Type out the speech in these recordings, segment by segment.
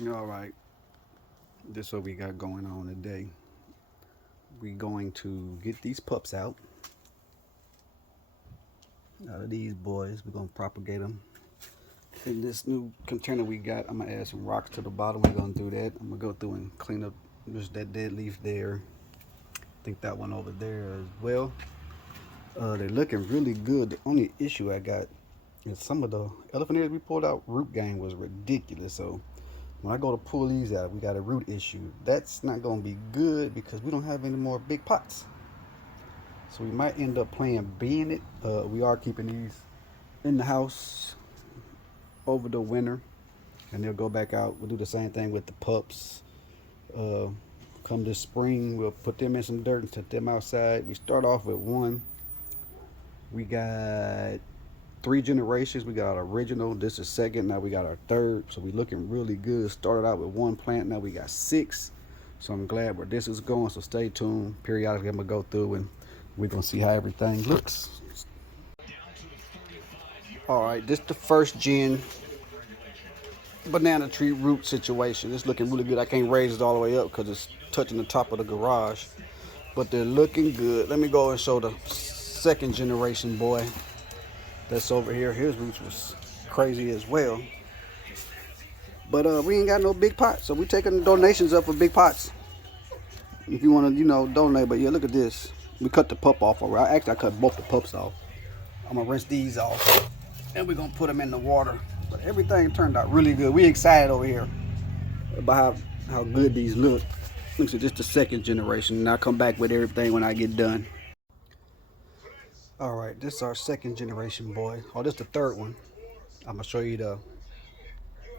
All right, this is what we got going on today. We going to get these pups out of these boys. We're gonna propagate them in this new container we got. I'm gonna add some rocks to the bottom. We're gonna do that. I'm gonna go through and clean up just that dead leaf there. I think that one over there as well. They're looking really good. The only issue I got is some of the elephant ears we pulled out. Root gain was ridiculous. So when I go to pull these out, we got a root issue. That's not gonna be good because we don't have any more big pots. So we might end up playing being it. We are keeping these in the house over the winter, and they'll go back out. We'll do the same thing with the pups. Uh, Come this spring, we'll put them in some dirt and set them outside. We start off with one. We got three generations. We got our original. This is second. Now we got our third. So we looking really good. Started out with one plant. Now we got six. So I'm glad where this is going. So stay tuned. Periodically, I'm gonna go through and we're gonna see how everything looks. All right, this is the first gen banana tree root situation. It's looking really good. I can't raise it all the way up because it's touching the top of the garage, but they're looking good. Let me go and show the second generation boy that's over here. His roots was crazy as well. But we ain't got no big pots, so we taking donations up for big pots. If you want to, donate. But yeah, look at this. We cut the pup off already. Actually, I cut both the pups off. I'm gonna rinse these off, and we're gonna put them in the water. But everything turned out really good. We excited over here about how good these look. Looks like just the second generation, and I'll come back with everything when I get done. All right, this is our second generation boy. Oh, this is the third one. I'm gonna show you the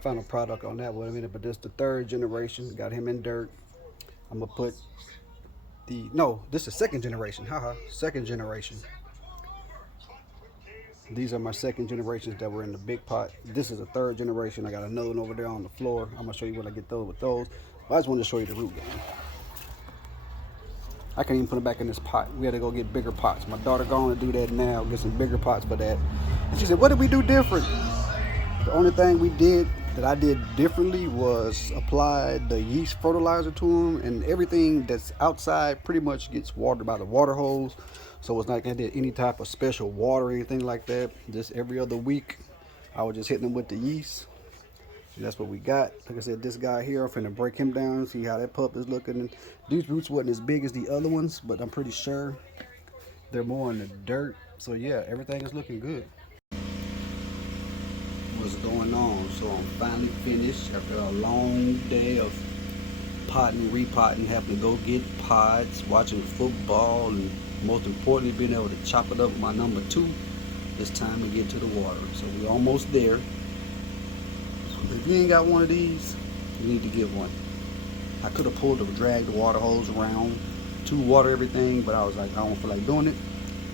final product on that one in a minute, but this is the third generation. Got him in dirt. I'm gonna put this is second generation. Haha, second generation. These are my second generations that were in the big pot. This is a third generation. I got another one over there on the floor. I'm gonna show you when I get those with those. But I just wanted to show you the root game. I can't even put it back in this pot. We had to go get bigger pots. My daughter going to do that now, get some bigger pots for that. And she said, what did we do different? The only thing we did that I did differently was apply the yeast fertilizer to them, and everything that's outside pretty much gets watered by the water hose. So it's not like I did any type of special water or anything like that. Just every other week, I was just hitting them with the yeast. And that's what we got. Like I said, this guy here, I'm finna break him down, see how that pup is looking. And these roots wasn't as big as the other ones, but I'm pretty sure they're more in the dirt. So yeah, everything is looking good. What's going on? So I'm finally finished after a long day of potting, repotting, having to go get pods, watching football, and most importantly, being able to chop it up with my number two. It's time to get to the water. So we're almost there. If you ain't got one of these, you need to get one. I could have pulled or dragged the water hose around to water everything, but I was like, I don't feel like doing it.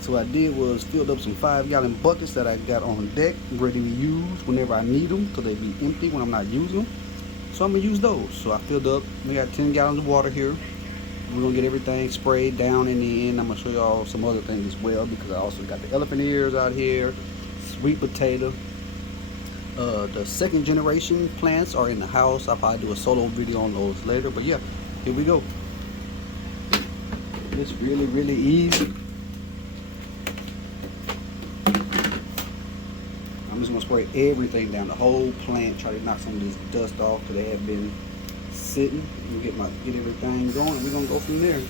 So what I did was filled up some 5-gallon buckets that I got on deck, ready to use whenever I need them, because they be empty when I'm not using them. So I'm gonna use those. So I filled up. We got 10 gallons of water here. We're gonna get everything sprayed down in the end. I'm gonna show y'all some other things as well, because I also got the elephant ears out here, sweet potato. The second generation plants are in the house. I'll probably do a solo video on those later. But yeah, here we go. It's really, really easy. I'm just gonna spray everything down, the whole plant, try to knock some of this dust off because they have been sitting. We'll get everything going, and we're gonna go from there.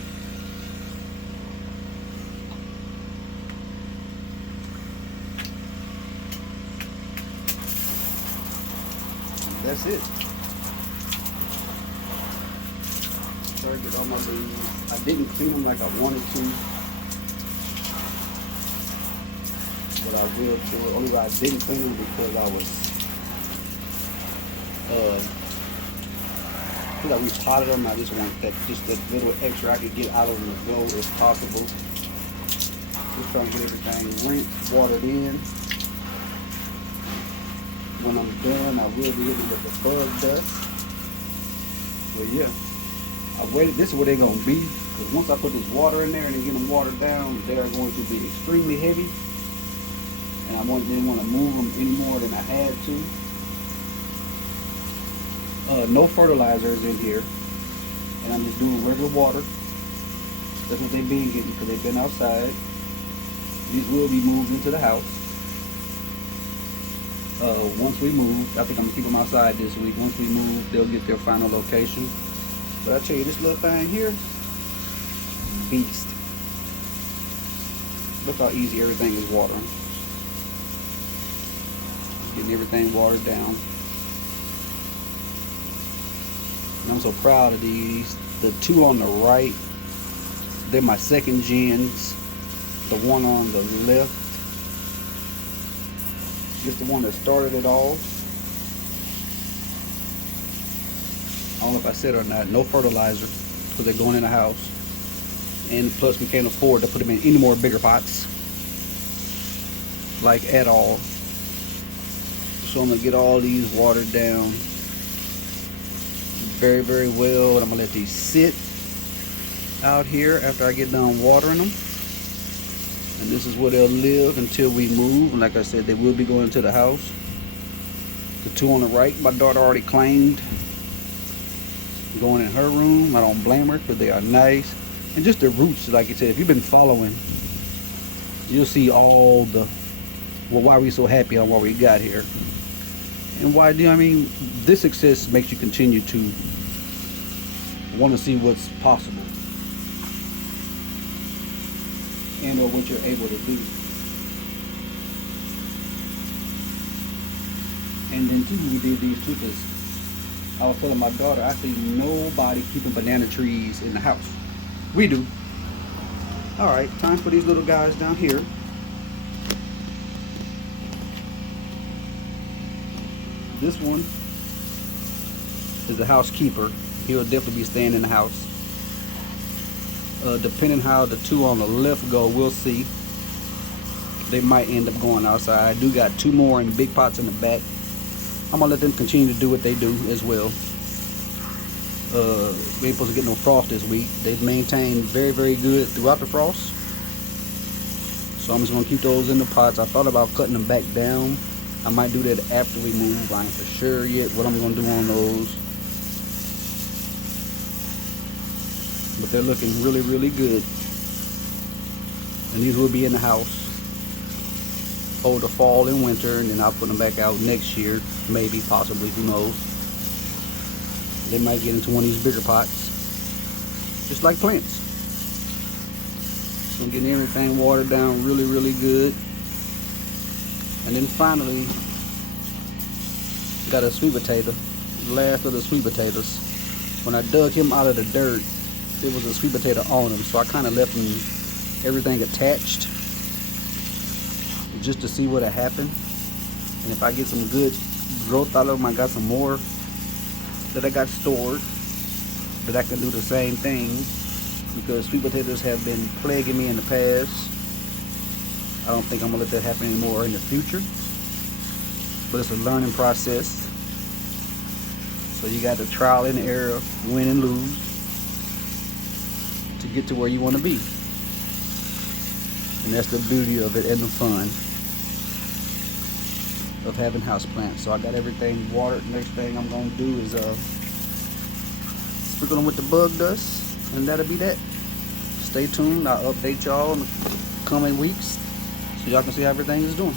That's it. Sorry, get all my leaves. I didn't clean them like I wanted to, but I will do it. Only why I didn't clean them because I feel like we potted them. I just want just that little extra I could get out of them as well as possible. Just trying to get everything rinsed, watered in. When I'm done, I will be hitting with the bug dust. But yeah, I waited. This is where they're gonna be, because once I put this water in there and get them watered down, they are going to be extremely heavy, and I didn't want to move them any more than I had to. No fertilizer is in here, and I'm just doing regular water. That's what they've been getting because they've been outside. These will be moved into the house. Once we move, I think I'm gonna keep them outside this week. Once we move, they'll get their final location. But I tell you, this little thing here, beast. Look how easy everything is watering. Getting everything watered down. And I'm so proud of these. The two on the right, they're my second gens. The one on the left, just the one that started it all. I don't know if I said or not, no fertilizer because they're going in the house. And plus we can't afford to put them in any more bigger pots, like at all. So I'm gonna get all these watered down very, very well. And I'm gonna let these sit out here after I get done watering them. And this is where they'll live until we move. And like I said, they will be going to the house. The two on the right, my daughter already claimed going in her room. I don't blame her because they are nice. And just the roots, like you said, if you've been following, you'll see all the, well, why we so happy on what we got here. And why do I mean, this success makes you continue to want to see what's possible. And or what you're able to do. And then too, we did these too, because I was telling my daughter, I see nobody keeping banana trees in the house. We do. Alright, time for these little guys down here. This one is the housekeeper. He'll definitely be staying in the house. Depending how the two on the left go, we'll see. They might end up going outside. I do got two more in big pots in the back. I'm gonna let them continue to do what they do as well. We ain't supposed to get no frost this week. They've maintained very, very good throughout the frost. So I'm just gonna keep those in the pots. I thought about cutting them back down. I might do that after we move. I ain't for sure yet what I'm gonna do on those. But they're looking really, really good. And these will be in the house over the fall and winter, and then I'll put them back out next year, maybe, possibly, who knows. They might get into one of these bigger pots, just like plants. So I'm getting everything watered down really, really good. And then finally, got a sweet potato, the last of the sweet potatoes. When I dug him out of the dirt, there was a sweet potato on him, so I kind of left him everything attached just to see what had happened. And if I get some good growth out of them, I got some more that I got stored that I can do the same thing, because sweet potatoes have been plaguing me in the past. I don't think I'm gonna let that happen anymore in the future, but it's a learning process. So you got the trial and error, win and lose, to get to where you want to be. And that's the beauty of it and the fun of having houseplants. So I got everything watered. Next thing I'm going to do is sprinkle them with the bug dust, and that'll be that. Stay tuned. I'll update y'all in the coming weeks so y'all can see how everything is doing.